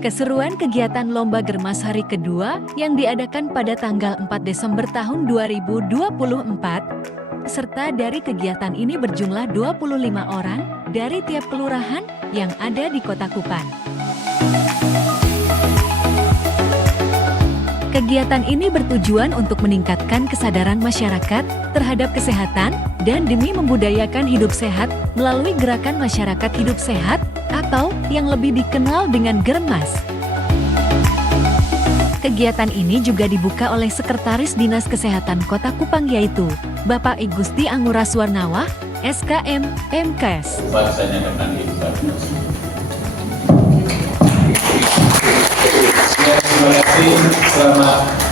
Keseruan kegiatan Lomba Germas hari kedua yang diadakan pada tanggal 4 Desember tahun 2024, serta dari kegiatan ini berjumlah 25 orang dari tiap kelurahan yang ada di Kota Kupang. Kegiatan ini bertujuan untuk meningkatkan kesadaran masyarakat terhadap kesehatan dan demi membudayakan hidup sehat melalui gerakan masyarakat hidup sehat atau yang lebih dikenal dengan Germas. Kegiatan ini juga dibuka oleh Sekretaris Dinas Kesehatan Kota Kupang yaitu Bapak I Gusti Angura Suwarnawa, SKM, MKes. Terima kasih, selamat